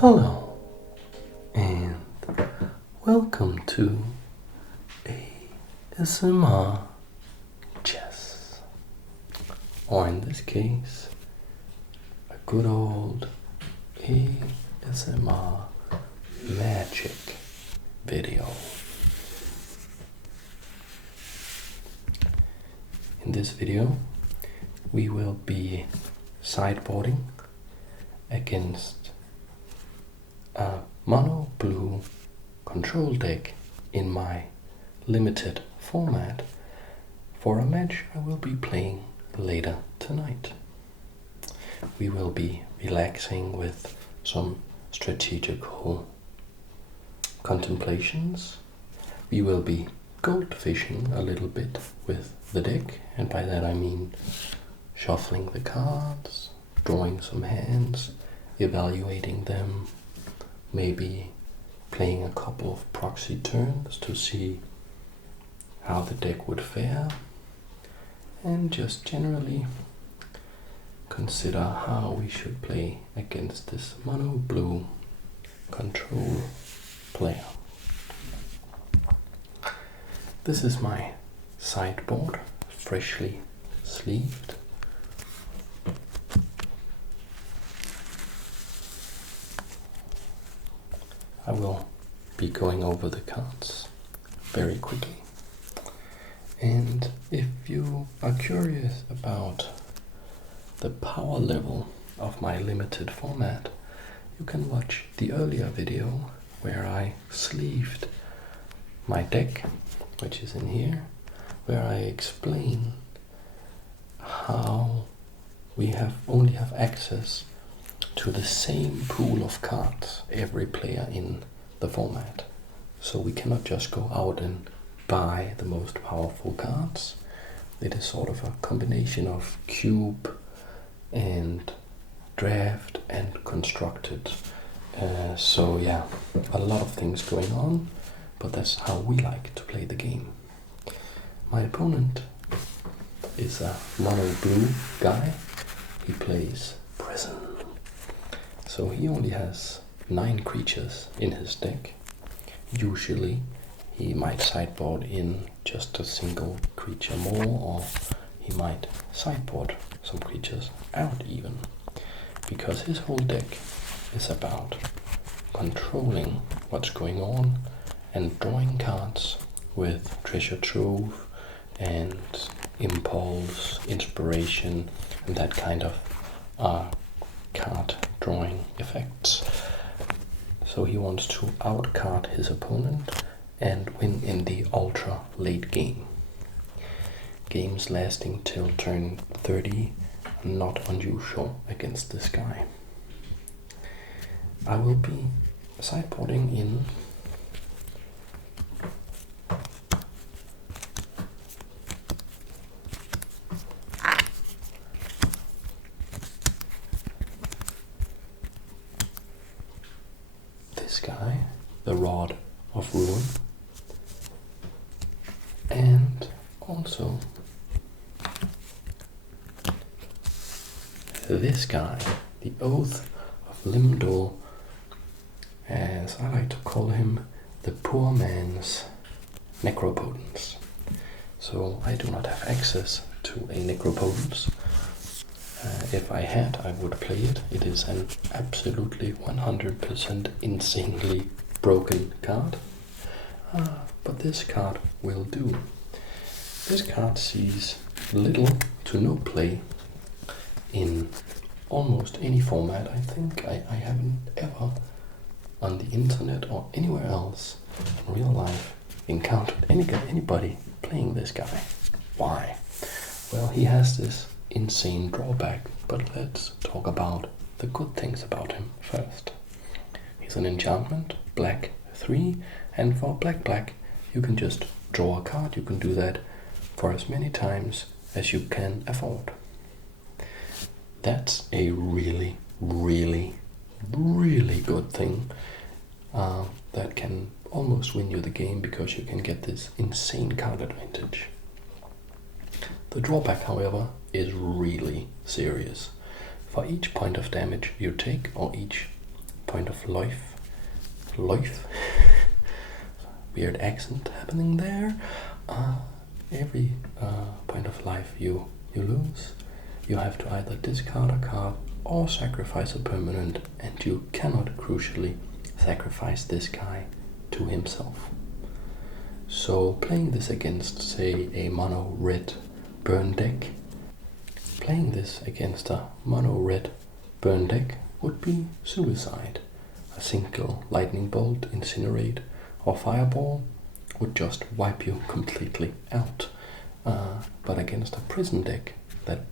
Hello, and welcome to ASMR Chess, or in this case, a good old ASMR Magic video. In this video, we will be sideboarding against a mono blue control deck in my limited format for a match I will be playing later tonight. We will be relaxing with some strategical contemplations. We will be goldfishing a little bit with the deck, and by that I mean shuffling the cards, drawing some hands, evaluating them, maybe playing a couple of proxy turns to see how the deck would fare, and just generally consider how we should play against this mono blue control player. This is my sideboard, freshly sleeved. I will be going over the cards very quickly. And if you are curious about the power level of my limited format, you can watch the earlier video where I sleeved my deck, which is in here, where I explain how we only have access to the same pool of cards every player in the format. So we cannot just go out and buy the most powerful cards. It is sort of a combination of cube and draft and constructed. So yeah, a lot of things going on, but that's how we like to play the game. My opponent is a mono blue guy. He plays prison. So he only has 9 creatures in his deck. Usually he might sideboard in just a single creature more, or he might sideboard some creatures out even, because his whole deck is about controlling what's going on and drawing cards with treasure trove and impulse, inspiration, and that kind of card drawing effects. So he wants to outcard his opponent and win in the ultra late game. Games lasting till turn 30 are not unusual against this guy. I will be sideboarding in this guy, the Rod of Ruin, and also this guy, the Oath of Limdor, as I like to call him, the poor man's Necropotence. So I do not have access to a Necropotence. If I had, I would play it. It is an absolutely 100% insanely broken card. But this card will do. This card sees little to no play in almost any format. I think I haven't ever on the internet or anywhere else in real life encountered anybody playing this guy. Why? Well, he has this insane drawback, but let's talk about the good things about him first. He's an enchantment, black 3, and for black you can just draw a card. You can do that for as many times as you can afford. That's a really good thing that can almost win you the game, because you can get this insane card advantage. The drawback, however, is really serious. For each point of damage you take, or each point of life. Life? Weird accent happening there. Every point of life you lose, you have to either discard a card or sacrifice a permanent, and you cannot crucially sacrifice this guy to himself. So playing this against, say, a mono red burn deck, would be suicide. A single lightning bolt, incinerate, or fireball would just wipe you completely out. But against a prison deck that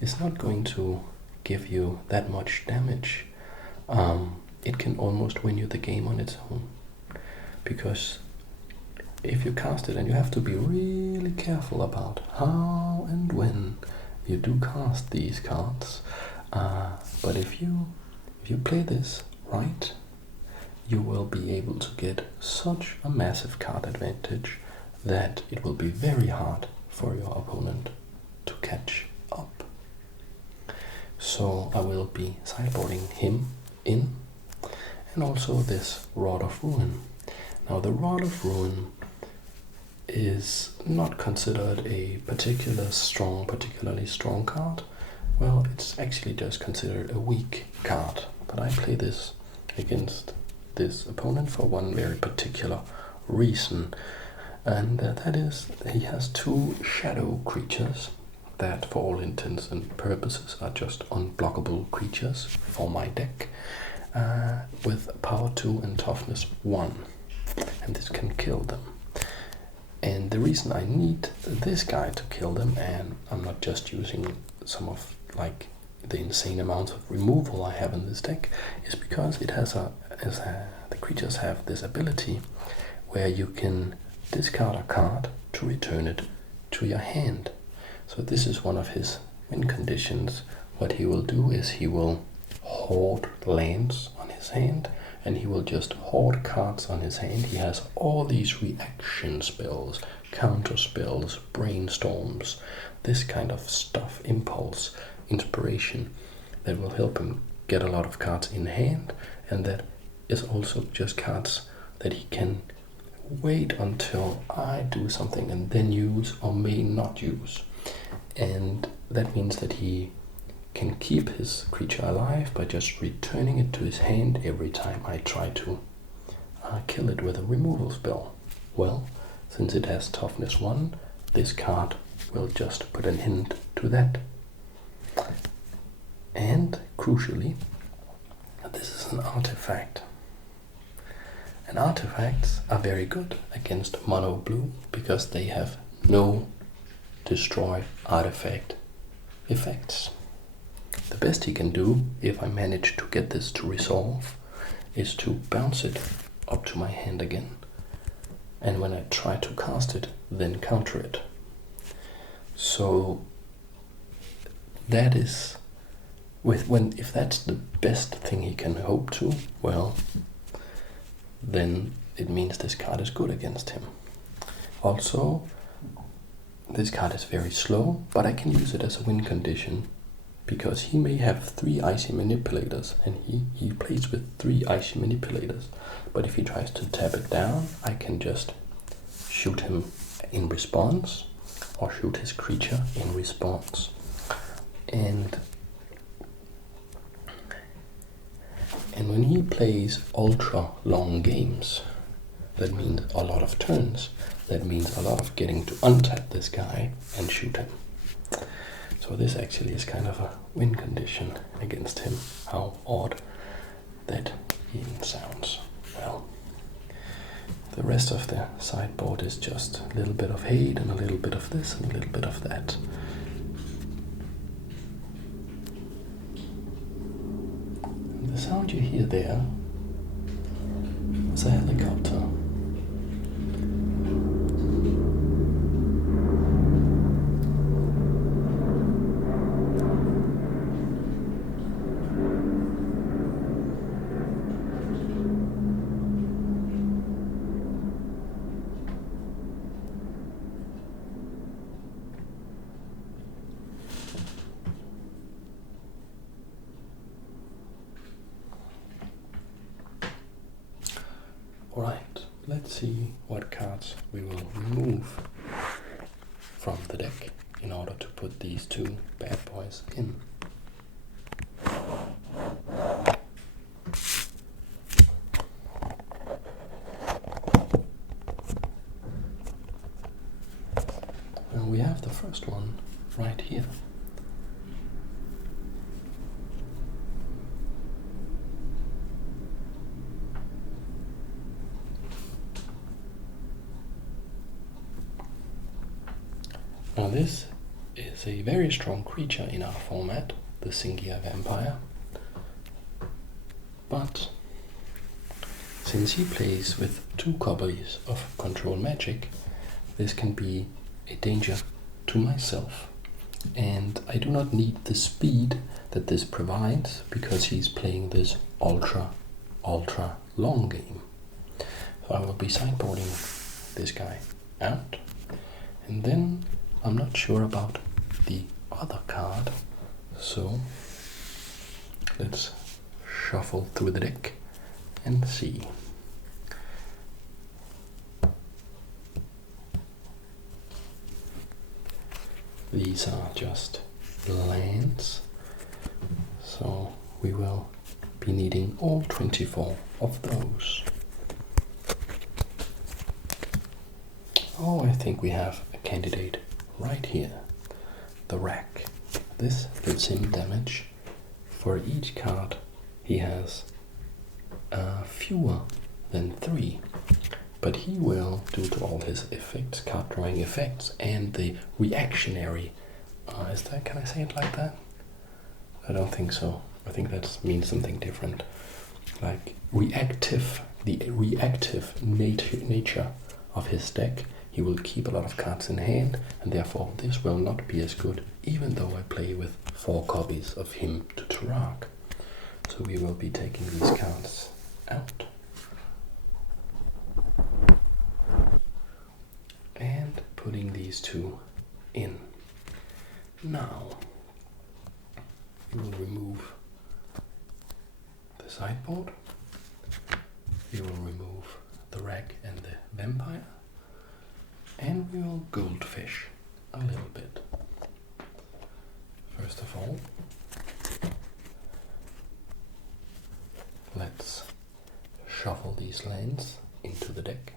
is not going to give you that much damage, it can almost win you the game on its own. Because if you cast it, and you have to be really careful about how and when you do cast these cards, but if you play this right, you will be able to get such a massive card advantage that it will be very hard for your opponent to catch up. So I will be sideboarding him in, and also this Rod of Ruin. Now the Rod of Ruin is not considered a particularly strong card. Well, it's actually just considered a weak card, but I play this against this opponent for one very particular reason, and that is he has two shadow creatures that for all intents and purposes are just unblockable creatures for my deck, with power 2 and toughness 1, and this can kill them. And the reason I need this guy to kill them, and I'm not just using some of like the insane amounts of removal I have in this deck, is because it has the creatures have this ability where you can discard a card to return it to your hand. So this is one of his win conditions. What he will do is he will hoard lands on his hand, and he will just hoard cards on his hand. He has all these reaction spells, counter spells, brainstorms, this kind of stuff, impulse, inspiration, that will help him get a lot of cards in hand, and that is also just cards that he can wait until I do something and then use or may not use. And that means that he can keep his creature alive by just returning it to his hand every time I try to kill it with a removal spell. Well, since it has toughness 1, this card will just put an end to that. And crucially, this is an artifact. And artifacts are very good against mono blue because they have no destroy artifact effects. The best he can do, if I manage to get this to resolve, is to bounce it up to my hand again, and when I try to cast it, then counter it. So that is, if that's the best thing he can hope to, well, then it means this card is good against him. Also, this card is very slow, but I can use it as a win condition, because he may have 3 icy manipulators, and he plays with 3 icy manipulators. But if he tries to tap it down, I can just shoot him in response, or shoot his creature in response. And when he plays ultra long games, that means a lot of turns, that means a lot of getting to untap this guy and shoot him. So this actually is kind of a win condition against him. How odd that even sounds. Well, the rest of the sideboard is just a little bit of hate and a little bit of this and a little bit of that. And the sound you hear there is a helicopter. Alright, let's see what cards we will remove from the deck in order to put these two bad boys in. And we have the first one right here. Now this is a very strong creature in our format, the Singia Vampire. But since he plays with 2 copies of control magic, this can be a danger to myself. And I do not need the speed that this provides because he's playing this ultra long game. So I will be sideboarding this guy out, and then I'm not sure about the other card, so let's shuffle through the deck and see. These are just lands, so we will be needing all 24 of those. Oh, I think we have a candidate right here, the Rack. This gives him damage for each card he has fewer than 3, but he will, due to all his effects, card drawing effects, and the reactionary, can I say it like that? I don't think so. I think that means something different. Like reactive, the reactive nature of his deck. He will keep a lot of cards in hand, and therefore this will not be as good, even though I play with 4 copies of him to Turok. So we will be taking these cards out. And putting these 2 in. Now, we will remove the sideboard. We will remove the Rack and the Vampire. And we will goldfish a little bit. First of all, let's shuffle these lands into the deck.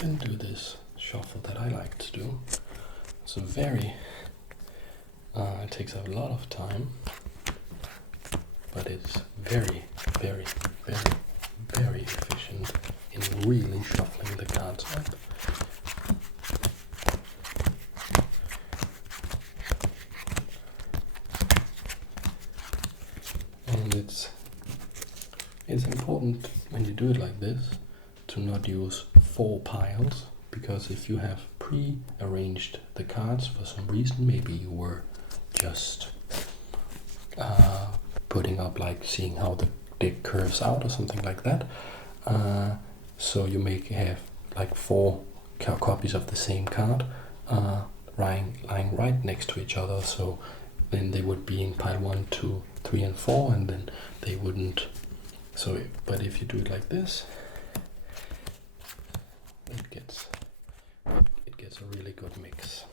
And do this shuffle that I like to do. It's a very, it takes a lot of time, but it's very efficient in really shuffling the cards up. And it's important when you do it like this to not use 4 piles, because if you have pre-arranged the cards for some reason, maybe you were just putting up, like seeing how the deck curves out or something like that, so you may have like 4 copies of the same card lying right next to each other, so then they would be in pile 1, 2, 3 and 4, and then they wouldn't. So but if you do it like this, it gets a really good mix.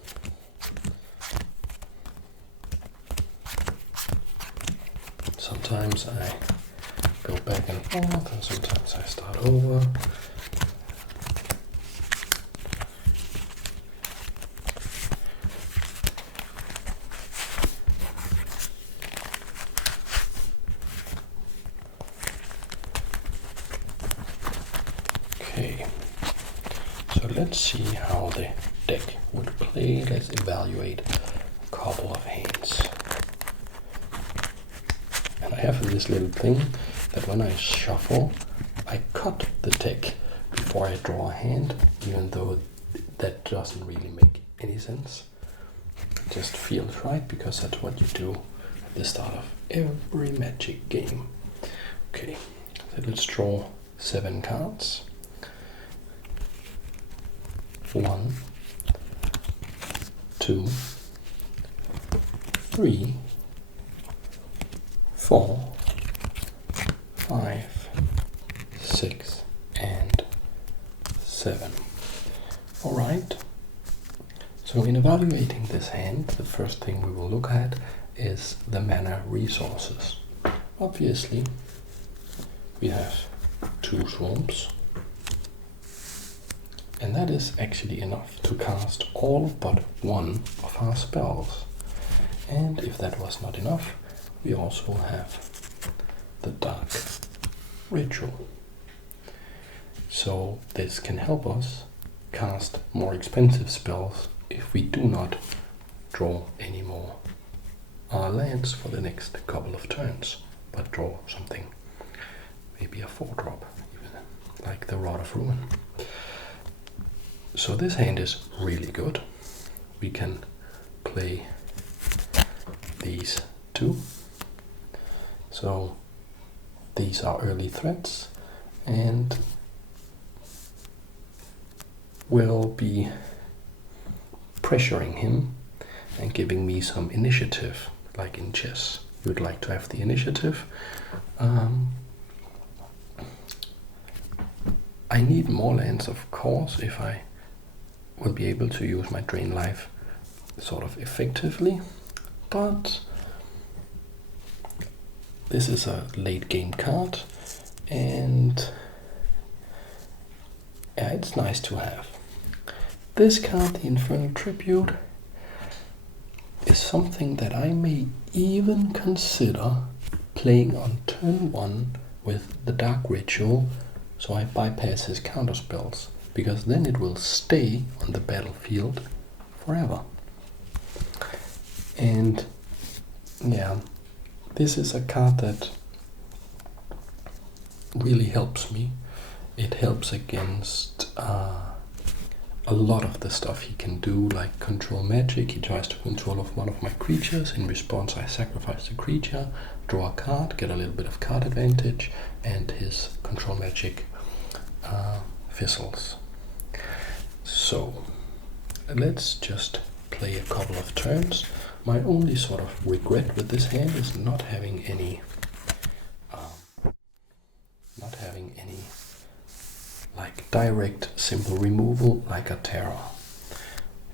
Sometimes I go back and forth, and sometimes I start over. Okay, so let's see how the deck would play. Let's evaluate a couple of hands. And I have this little thing that when I shuffle, I cut the deck before I draw a hand, even though that doesn't really make any sense. It just feels right because that's what you do at the start of every Magic game. Okay, so let's draw 7 cards. 1, 2, 3, 4, 5, 6, and 7. Alright, so in evaluating this hand, the first thing we will look at is the mana resources. Obviously, we have 2 swamps, and that is actually enough to cast all but one of our spells. And if that was not enough, we also have the Dark Ritual. So this can help us cast more expensive spells if we do not draw any more lands for the next couple of turns, but draw something, maybe a 4-drop, even like the Rod of Ruin. So this hand is really good. We can play these 2. So these are early threats and will be pressuring him and giving me some initiative, like in chess. You would like to have the initiative. I need more lands, of course, if I will be able to use my Drain Life sort of effectively, but this is a late game card, and yeah, it's nice to have. This card, the Infernal Tribute, is something that I may even consider playing on turn 1 with the Dark Ritual, so I bypass his counterspells, because then it will stay on the battlefield forever. And yeah, this is a card that really helps me. It helps against a lot of the stuff he can do, like control magic. He tries to control of one of my creatures. In response, I sacrifice the creature, draw a card, get a little bit of card advantage, and his control magic fizzles. So let's just play a couple of turns. My only sort of regret with this hand is not having any like direct simple removal like a terror.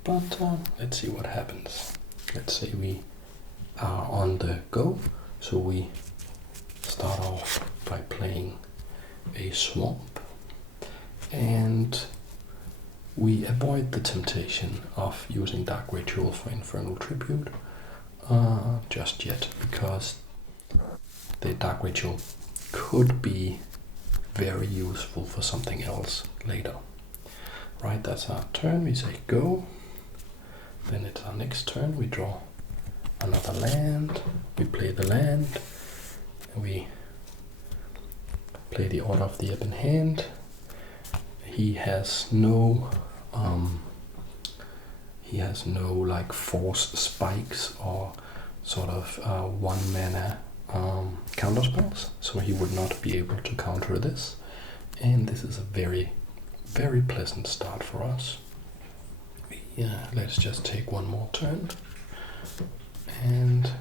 But let's see what happens. Let's say we are on the go, so we start off by playing a swamp, and we avoid the temptation of using Dark Ritual for Infernal Tribute just yet, because the Dark Ritual could be very useful for something else later. Right, that's our turn. We say go. Then it's our next turn. We draw another land. We play the land. And we play the Order of the Ebon Hand. He has no like force spikes or sort of 1 mana counterspells, so he would not be able to counter this. And this is a very, very pleasant start for us. Yeah, let's just take one more turn, and it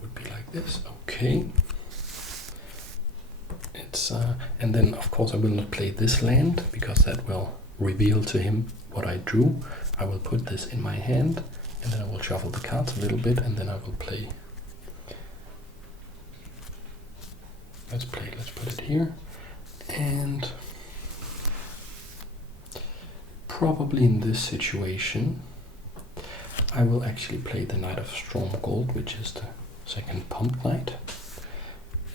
would be like this. Okay. It's and then of course I will not play this land, because that will reveal to him what I drew. I will put this in my hand, and then I will shuffle the cards a little bit, and then I will play. Let's put it here, and probably in this situation I will actually play the Knight of Stormgold, which is the second Pump Knight,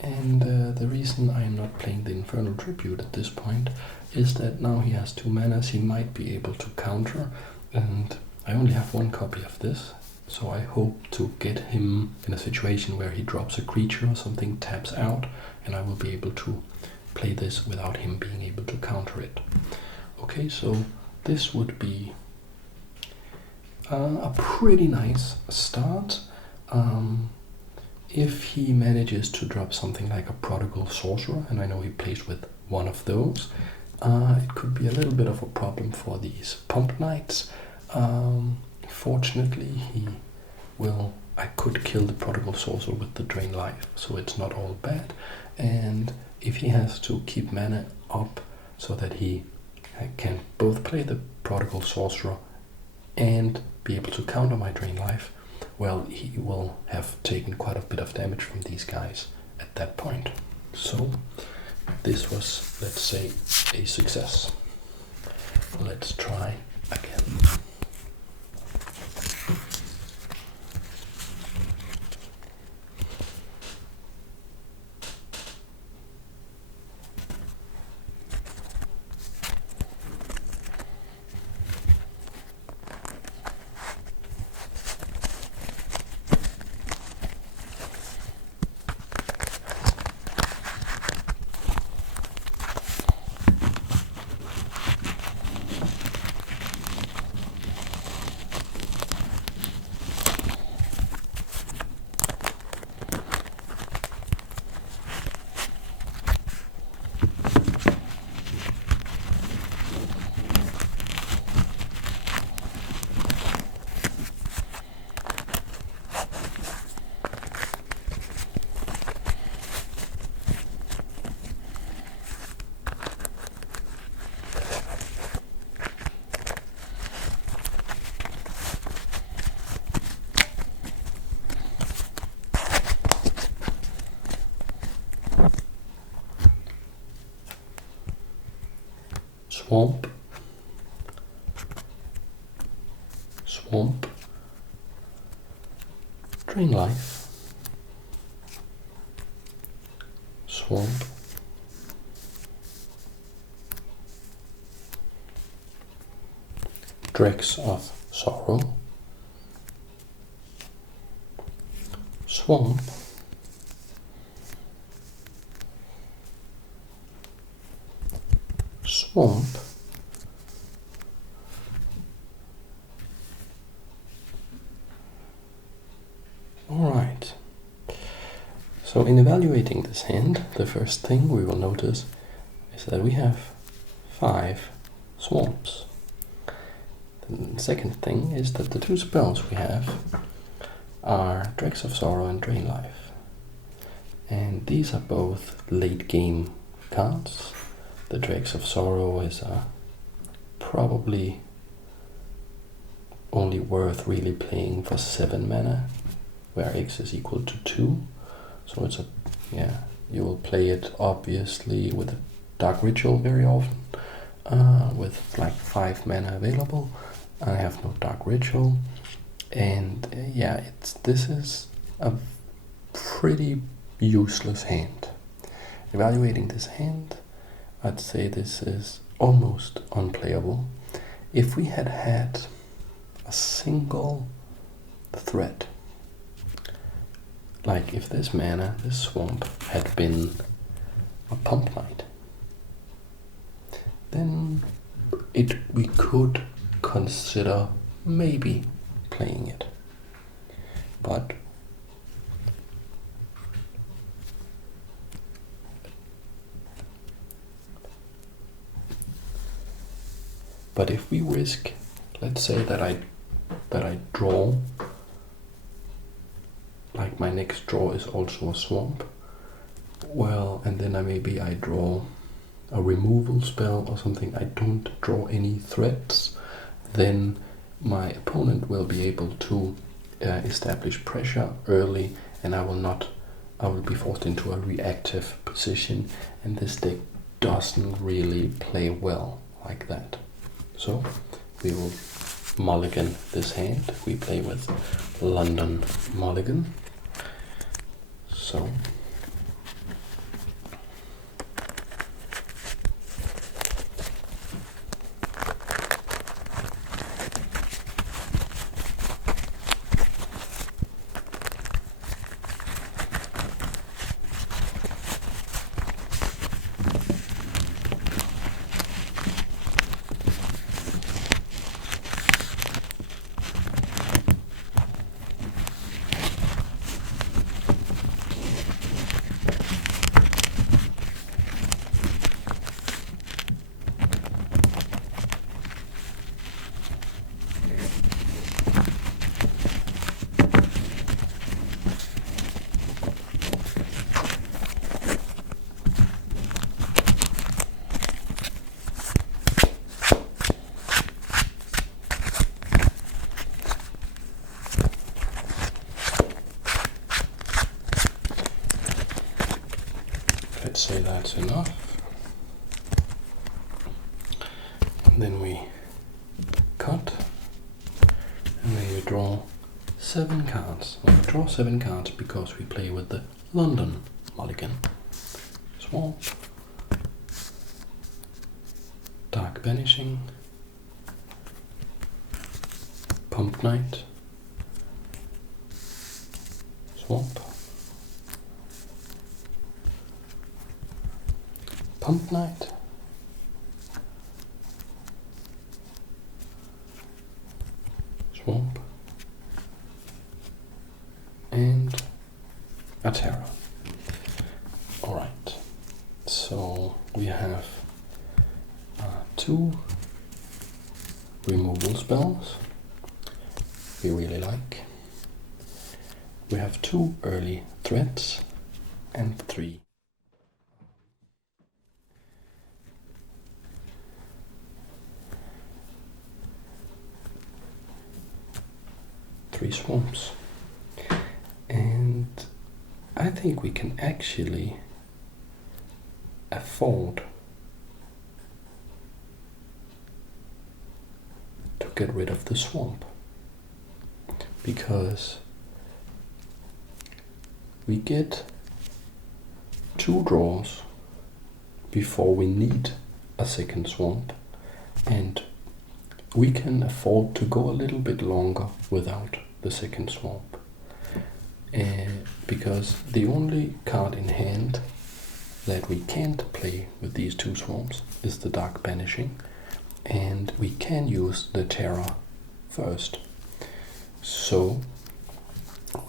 And the reason I am not playing the Infernal Tribute at this point is that now he has 2 manas he might be able to counter, and I only have 1 copy of this, so I hope to get him in a situation where he drops a creature or something, taps out, and I will be able to play this without him being able to counter it. Okay, so this would be a pretty nice start. If he manages to drop something like a Prodigal Sorcerer, and I know he plays with one of those, it could be a little bit of a problem for these Pump Knights. Fortunately, I could kill the Prodigal Sorcerer with the Drain Life, so it's not all bad. And if he has to keep mana up so that he can both play the Prodigal Sorcerer and be able to counter my Drain Life, well, he will have taken quite a bit of damage from these guys at that point. So this was, let's say, a success. Let's try again. Swamp, Swamp, Drain Life, Swamp, Dregs of Sorrow, Swamp, Swamp, alright. So in evaluating this hand, the first thing we will notice is that we have 5 swamps. The second thing is that the 2 spells we have are Dregs of Sorrow and Drain Life. And these are both late game cards. The Dregs of Sorrow is probably only worth really playing for 7 mana, where X is equal to 2. So it's you will play it obviously with a Dark Ritual very often, with like 5 mana available. I have no Dark Ritual, and this is a pretty useless hand. Evaluating this hand, I'd say this is almost unplayable. If we had had a single threat, like if this mana, this swamp, had been a Pump Knight, then we could consider maybe playing it. But if we risk, let's say that I draw, like my next draw is also a swamp, well, and then I draw a removal spell or something, I don't draw any threats, then my opponent will be able to establish pressure early, and I will be forced into a reactive position, and this deck doesn't really play well like that. So we will mulligan this hand. We play with London Mulligan. So say that's enough. And then we cut, and then you draw 7 cards. Well, we draw 7 cards because we play with the London mulligan. Swamp, Dark Banishing, Pump Knight, Swamp, Pump Knight, Swamp, and a Terror. Alright, so we have 2 removal spells we really like. We have 2 early threats and 3 swamps, and I think we can actually afford to get rid of the swamp, because we get 2 draws before we need a second swamp, and we can afford to go a little bit longer without the second swamp, because the only card in hand that we can't play with these 2 swamps is the Dark Banishing, and we can use the Terror first. So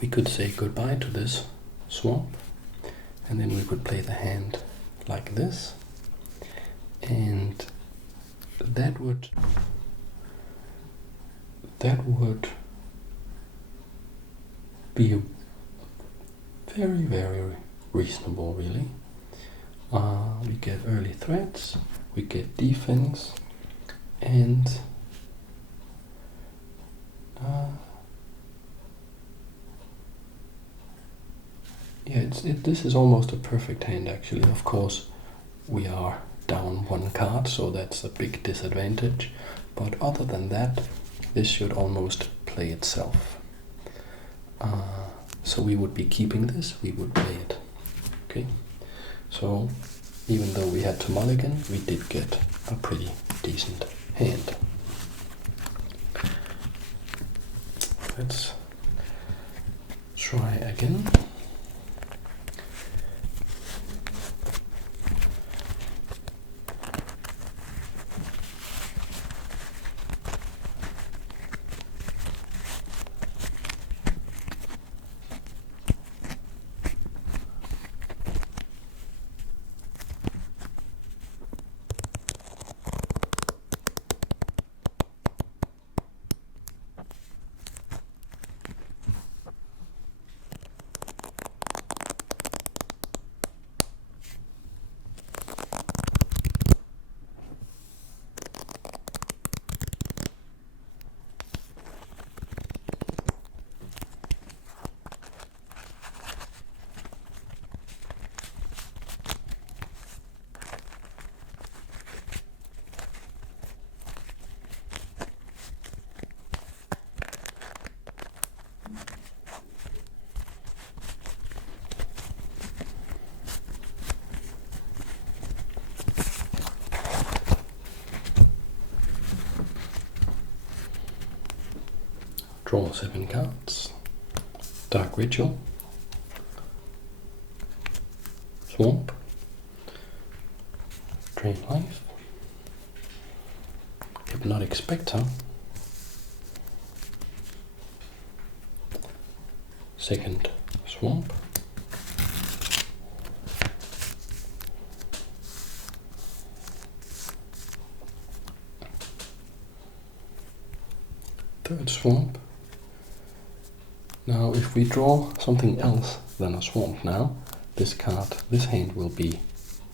we could say goodbye to this swamp, and then we could play the hand like this, and that would be very, very reasonable, really. We get early threats, we get defense, and yeah, this is almost a perfect hand, actually. Of course, we are down 1 card, so that's a big disadvantage, but other than that, this should almost play itself. So we would be keeping this, we would play it. Okay, so even though we had to mulligan, we did get a pretty decent hand. Let's try again. Draw 7 cards. Dark Ritual, Swamp, Drain Life, Hypnotic Spectre, second Swamp, third Swamp. Now if we draw something else than a swamp now, this hand will be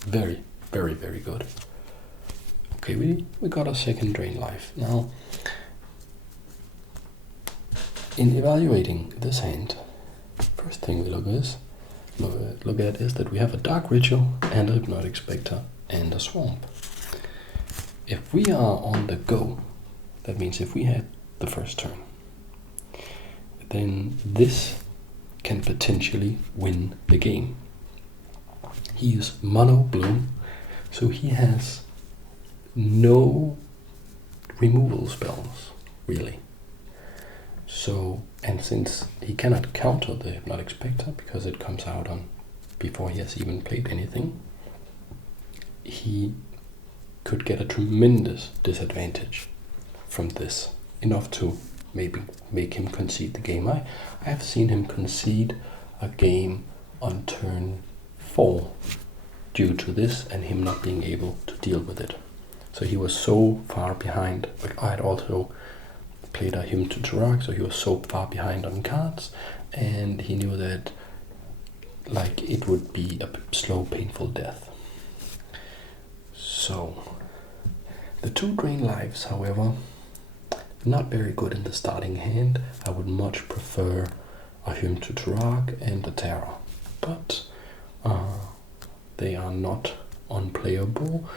very, very, very good. Okay, we got a second Drain Life. Now, in evaluating this hand, first thing we look is look at is that we have a Dark Ritual and a Hypnotic Spectre and a Swamp. If we are on the go, that means if we had the first turn, then this can potentially win the game. He is mono blue, so he has no removal spells, really. So, and since he cannot counter the Hypnotic Spectre because it comes out on before he has even played anything, he could get a tremendous disadvantage from this, enough to maybe make him concede the game. I have seen him concede a game on turn 4 due to this and him not being able to deal with it. So he was so far behind. I had also played a Hymn to Turok, so he was so far behind on cards, and he knew that like it would be a slow, painful death. So the 2 drain lives, however, not very good in the starting hand. I would much prefer a Hymn to Turok and a Terror, but they are not unplayable.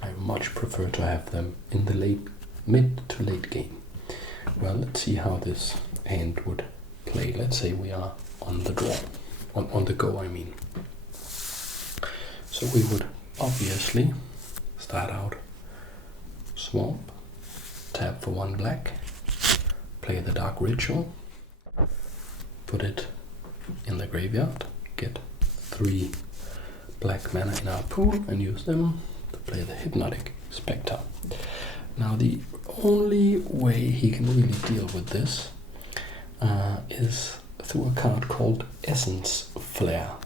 I much prefer to have them in the mid to late game. Well, let's see how this hand would play. Let's say we are on the draw, on the go, I mean. So we would obviously start out Swamp, tap for 1 black, play the Dark Ritual, put it in the graveyard, get 3 black mana in our pool and use them to play the Hypnotic Spectre. Now the only way he can really deal with this is through a card called Essence Flare.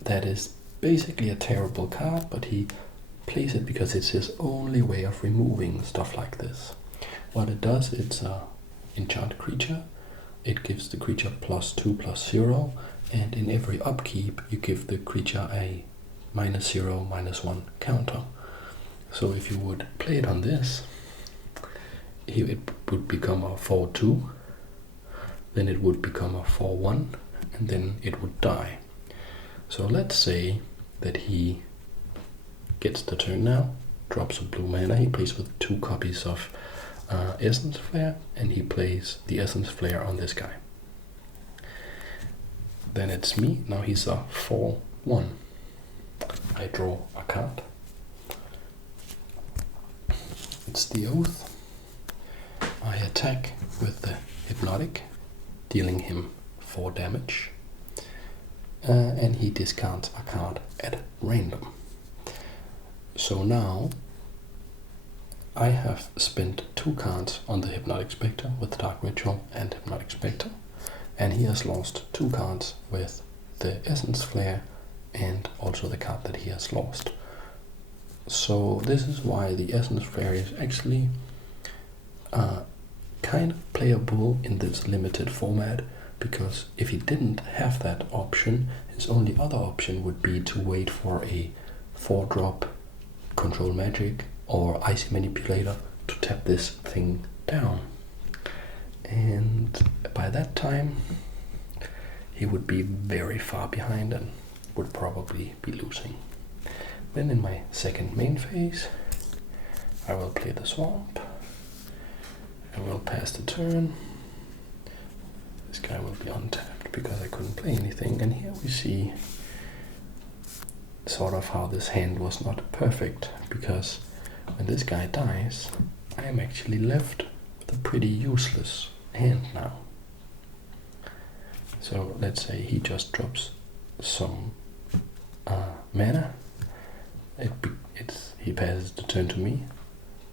That is basically a terrible card, but he plays it because it's his only way of removing stuff like this. What it does, it's a enchanted creature. It gives the creature +2/+0, and in every upkeep you give the creature a -0, -1 counter. So if you would play it on this, it would become a 4/2, then it would become a 4/1, and then it would die. So let's say that he gets the turn now, drops a blue mana, he plays with 2 copies of Essence Flare, and he plays the Essence Flare on this guy. Then it's me, now he's a 4/1. I draw a card. It's the Oath. I attack with the Hypnotic, dealing him 4 damage. And he discards a card at random. So now I have spent 2 cards on the Hypnotic Spectre with Dark Ritual and Hypnotic Spectre, and he has lost 2 cards with the Essence Flare and also the card that he has lost. So this is why the Essence Flare is actually kind of playable in this limited format, because if he didn't have that option, his only other option would be to wait for a 4-drop Control Magic or Icy Manipulator to tap this thing down. And by that time, he would be very far behind and would probably be losing. Then in my second main phase, I will play the Swamp. I will pass the turn. This guy will be untapped because I couldn't play anything. And here we see sort of how this hand was not perfect, because when this guy dies, I am actually left with a pretty useless hand now. So let's say he just drops some mana. He passes the turn to me.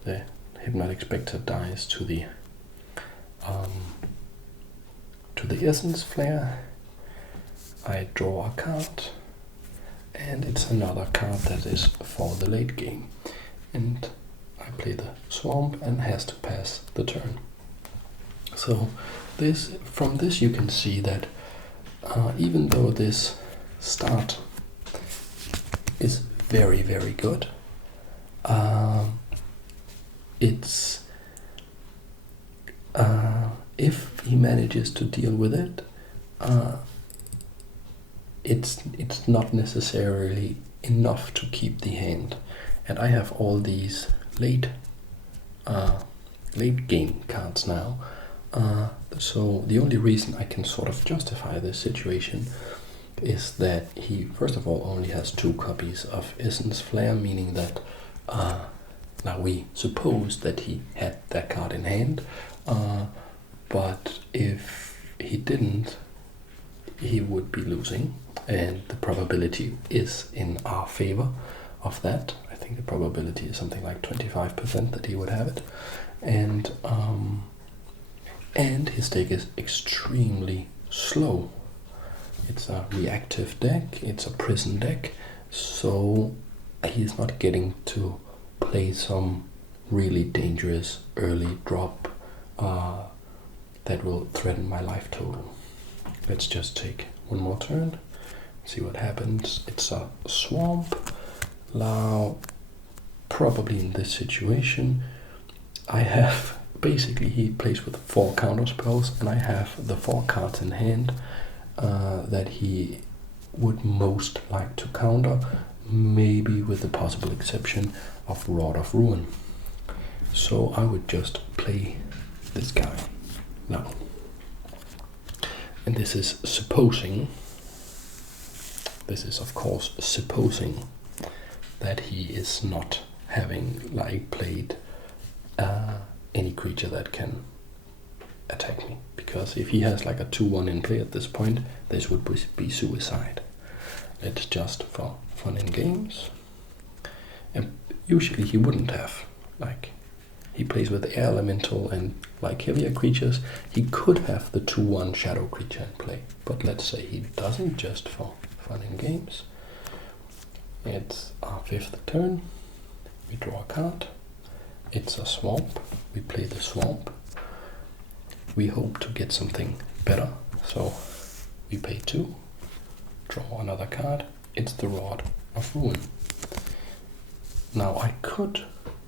The Hypnotic Spectre dies to the Essence Flare. I draw a card, and it's another card that is for the late game. And I play the Swamp and has to pass the turn. So from this you can see that even though this start is very, very good, if he manages to deal with it, it's not necessarily enough to keep the hand. And I have all these late game cards now. So the only reason I can sort of justify this situation is that he, first of all, only has 2 copies of Essence Flare, meaning that now we suppose that he had that card in hand, but if he didn't, he would be losing, and the probability is in our favor of that. I think the probability is something like 25% that he would have it, and his deck is extremely slow. It's a reactive deck, it's a prison deck, so he's not getting to play some really dangerous early drop that will threaten my life total. Let's just take one more turn, see what happens. It's a swamp. Now, probably in this situation, I have, basically he plays with 4 counter spells, and I have the 4 cards in hand that he would most like to counter, maybe with the possible exception of Rod of Ruin. So I would just play this guy now. And this is of course supposing that he is not having like played any creature that can attack me, because if he has like a 2/1 in play at this point, this would be suicide. It's just for fun and games. And usually he wouldn't have, like, he plays with air elemental and like heavier creatures, he could have the 2/1 shadow creature in play, but let's say he doesn't, just for fun and games. It's our 5th turn, we draw a card, it's a swamp, we play the swamp. We hope to get something better, so we pay 2, draw another card, it's the Rod of Ruin. Now I could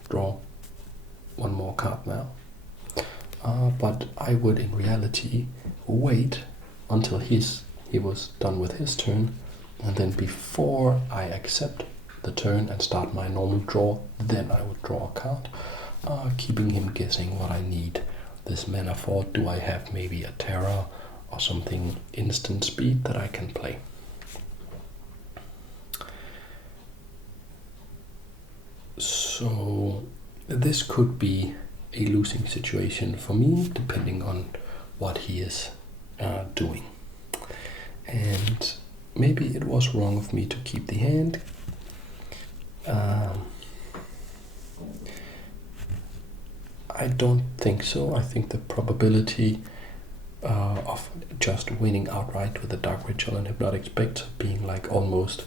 draw one more card now, but I would in reality wait until he was done with his turn, and then before I accept the turn and start my normal draw, then I would draw a card, keeping him guessing what I need this mana for. Do I have maybe a Terror or something instant speed that I can play? So this could be a losing situation for me, depending on what he is doing. And maybe it was wrong of me to keep the hand. I don't think so. I think the probability of just winning outright with a Dark Ritual and Hypnotic Spectre being like almost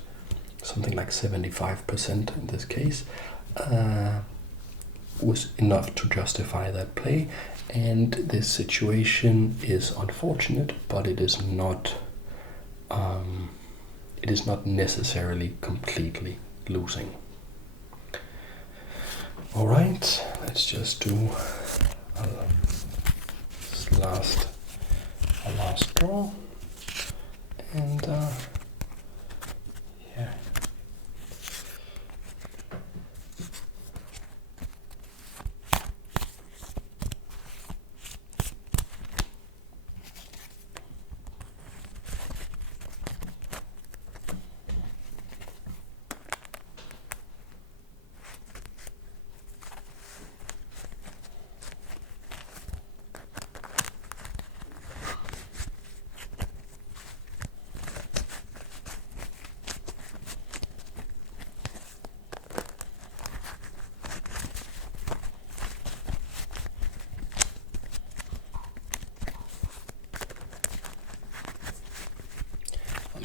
something like 75% in this case was enough to justify that play. And this situation is unfortunate, but it is not necessarily completely losing. All right, let's just do a last draw, and yeah.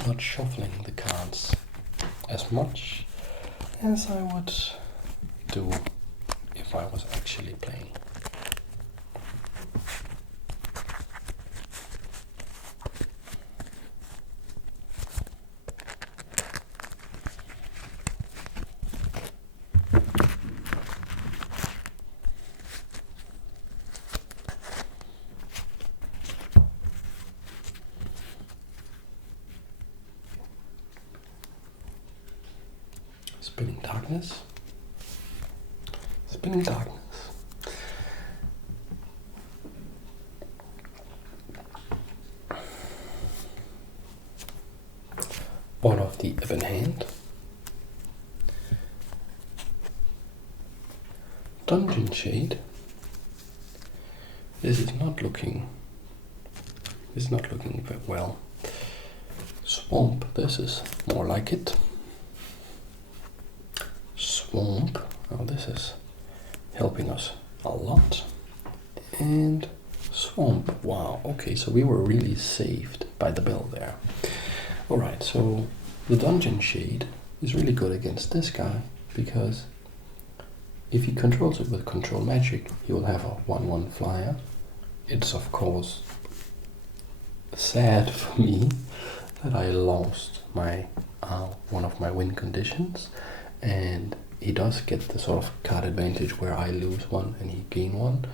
Not shuffling the cards as much as I would do if I was actually playing. Spinning Darkness. Spinning Darkness. One of the Ebon Hand. Dungeon Shade. This is not looking very well. Swamp, this is more like it. Swamp, oh, this is helping us a lot. And Swamp, wow, okay, so we were really saved by the bell there. Alright, so the Dungeon Shade is really good against this guy, because if he controls it with Control Magic, he will have a 1/1 flyer. It's of course sad for me that I lost my one of my win conditions, and he does get the sort of card advantage where I lose one and he gain one,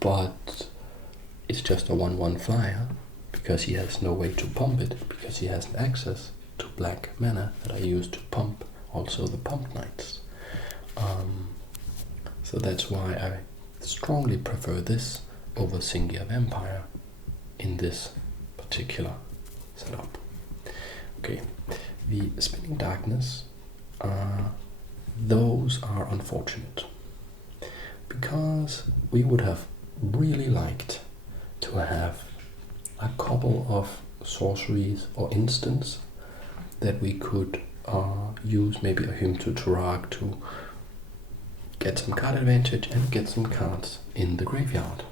but it's just a 1/1 flyer because he has no way to pump it, because he hasn't access to black mana that I use to pump also the Pump Knights. So that's why I strongly prefer this over Singia Vampire in this particular setup. Okay, the Spinning Darkness, those are unfortunate, because we would have really liked to have a couple of sorceries or instants that we could use, maybe a Hymn to Turak to get some card advantage and get some cards in the graveyard.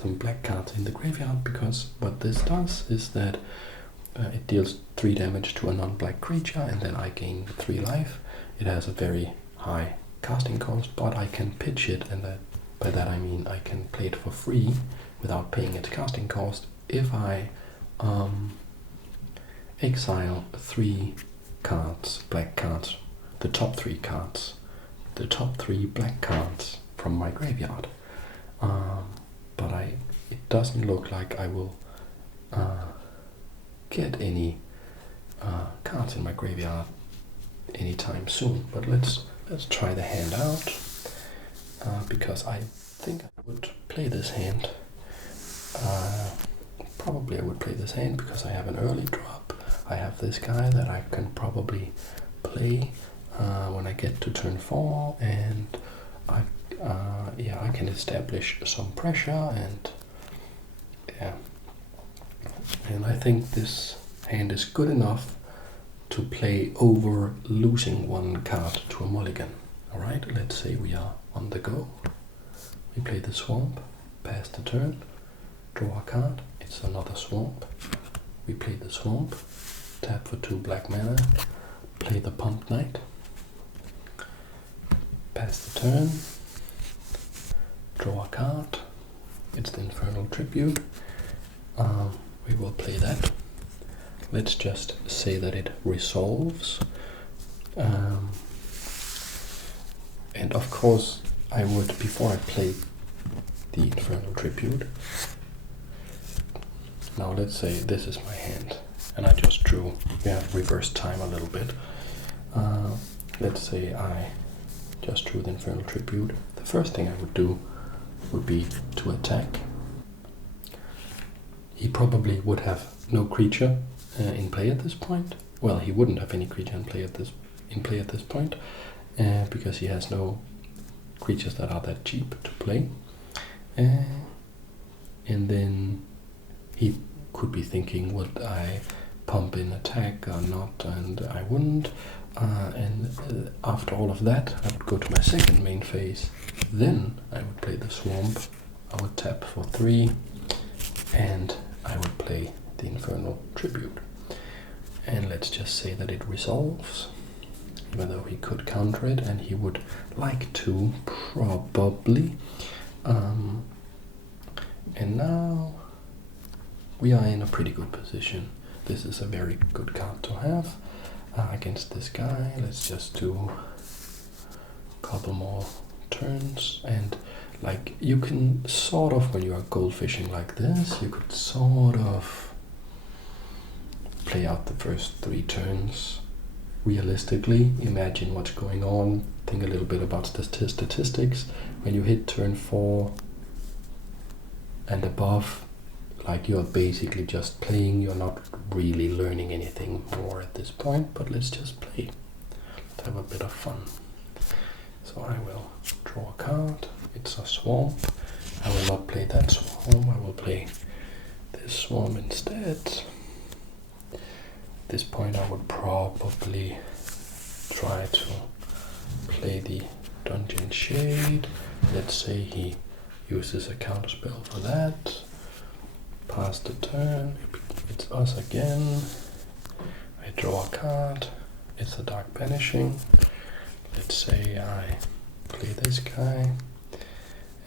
Some black cards in the graveyard, because what this does is that it deals 3 damage to a non-black creature and then I gain 3 life. It has a very high casting cost, but I can pitch it, and by that I mean I can play it for free without paying its casting cost if I exile 3 cards, black cards, the top 3 cards, the top 3 black cards from my graveyard. But it doesn't look like I will get any cards in my graveyard anytime soon. But let's try the hand out, because I think I would play this hand. Probably I would play this hand because I have an early drop. I have this guy that I can probably play when I get to turn 4, and I can establish some pressure, and I think this hand is good enough to play over losing 1 card to a mulligan. Alright, let's say we are on the go. We play the Swamp, pass the turn, draw a card, it's another Swamp. We play the Swamp, tap for 2 black mana, play the Pump Knight, pass the turn, draw a card, it's the Infernal Tribute. We will play that. Let's just say that it resolves. And of course I would, before I play the Infernal Tribute, now let's say this is my hand and I just drew, we have reversed time a little bit. Let's say I just drew the Infernal Tribute. The first thing I would do would be to attack. He probably would have no creature in play at this point. Well, he wouldn't have any creature in play at this point, because he has no creatures that are that cheap to play. And then he could be thinking, would I pump in attack or not? And I wouldn't. And after all of that, I would go to my second main phase. Then I would play the Swamp. I would tap for 3, and I would play the Infernal Tribute. And let's just say that it resolves, even though he could counter it, and he would like to, probably. And now we are in a pretty good position. This is a very good card to have against this guy. Let's just do a couple more turns, and like you can sort of, when you are goldfishing like this, you could sort of play out the first 3 turns realistically imagine what's going on. Think a little bit about statistics. When you hit turn 4 and above, like you're basically just playing, you're not really learning anything more at this point, but let's just play. Let's have a bit of fun. So I will draw a card. It's a swamp. I will not play that swarm, I will play this swarm instead. At this point I would probably try to play the Dungeon Shade. Let's say he uses a counter spell for that. Pass the turn, it's us again. I draw a card, it's a Dark Banishing. Let's say I play this guy.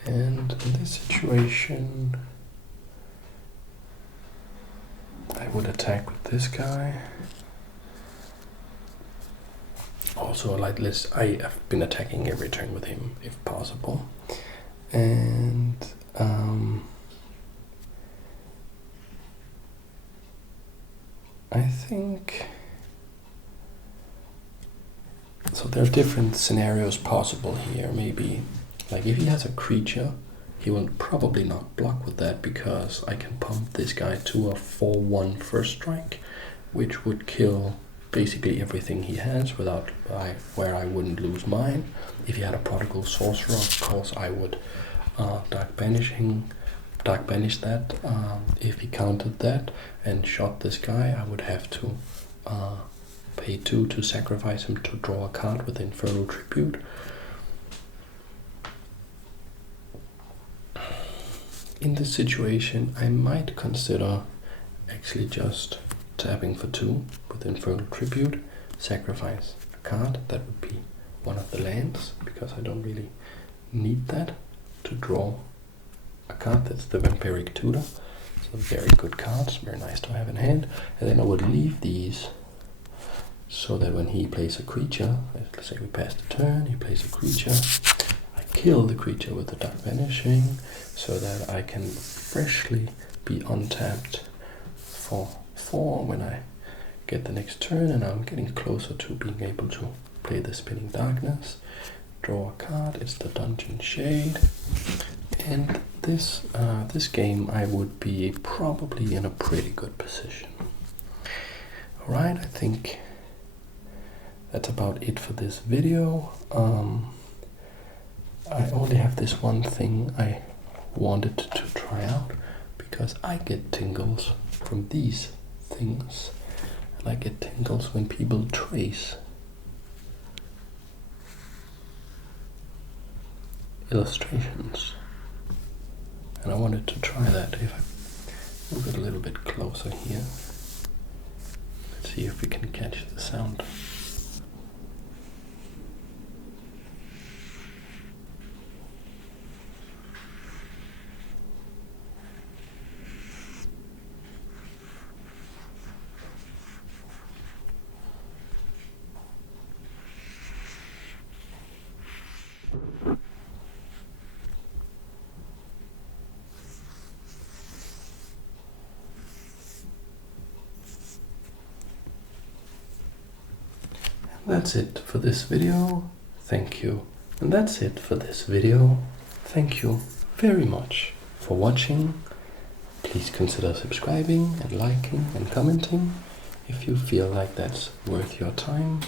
And in this situation, I would attack with this guy. Also, like this, I have been attacking every turn with him, if possible. And I think so. There are different scenarios possible here. Maybe. Like if he has a creature, he will probably not block with that because I can pump this guy to a 4/1 first strike, which would kill basically everything he has without where I wouldn't lose mine. If he had a Prodigal Sorcerer, of course I would Dark Banish that. If he countered that and shot this guy, I would have to pay 2 to sacrifice him to draw a card with Infernal Tribute. In this situation, I might consider actually just tapping for 2 with Infernal Tribute, sacrifice a card. That would be one of the lands, because I don't really need that to draw a card. That's the Vampiric Tutor. So very good cards, very nice to have in hand. And then I would leave these so that when he plays a creature, let's say we pass the turn, he plays a creature, I kill the creature with the Dark Vanishing, so that I can freshly be untapped for 4 when I get the next turn, and I'm getting closer to being able to play the Spinning Darkness. Draw a card, it's the Dungeon Shade, and this game I would be probably in a pretty good position. Alright, I think that's about it for this video. I only have this one thing I wanted to try out, because I get tingles from these things, and I get tingles when people trace illustrations, and I wanted to try that. If I move it a little bit closer here, let's see if we can catch the sound. That's it for this video. Thank you. And that's it for this video. Thank you very much for watching. Please consider subscribing and liking and commenting if you feel like that's worth your time.